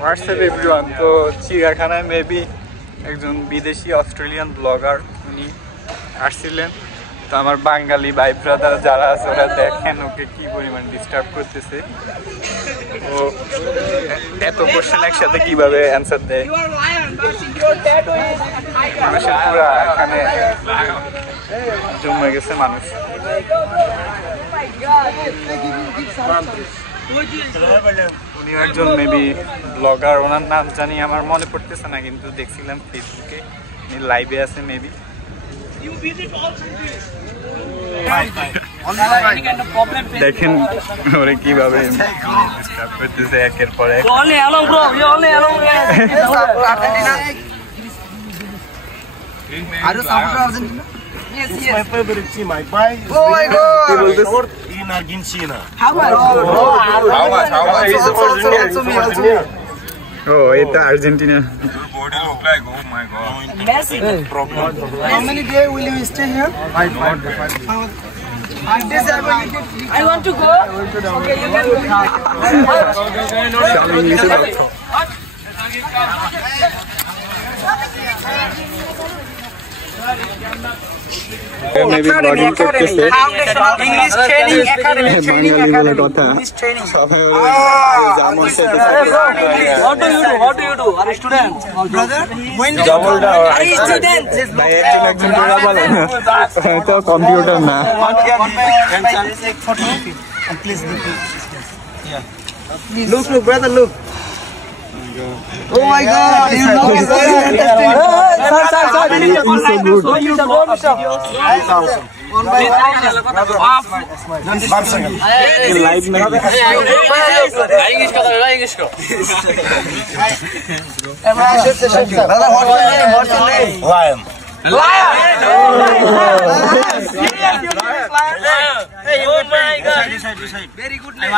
WhatsApp everyone. তো চিড়িয়াখানায় মেবি একজন বিদেশি অস্ট্রেলিয়ান ব্লগার উনি আসছিলেন। তো আমার বাঙালি ভাই ব্রাদার যারা আছে ওরা দেখেন ওকে কি পরিমাণ ডিস্টার্ব করতেছে। ও এত কোশ্চেন একসাথে কিভাবে অ্যান্সার দেয়। মানুষের পুরা এখানে জমে গেছে মানুষ। উনি একজন মেবি ব্লগার, ওনার নাম জানি আমার মনে পড়তেছে না, কিন্তু দেখছিলাম ফেসবুকে উনি লাইভে আছে মেবি। দেখেন ওরে কিভাবে ডিস্টার্ব করতেছে একের পর এক। Yes, it's my favorite team. I buy in Argentina. How much? How much? Oh, it's Argentina. Your body look like, oh my god. Messi. How many days will you stay here? I want to go. Okay, you can go. Maybe vlogging করতেছে English training academy. বাঙালি বলে কথা সবাই যেমন সেটা What do you do? Are you student? Brother, when ডবলটা Are you student? ভাই একজন পুরা বলে তো কম্পিউটার না। look, brother, look. Oh my God! You know it's very interesting. Live না Brother, what's your name? Lion. Hey, oh my God. Very good name.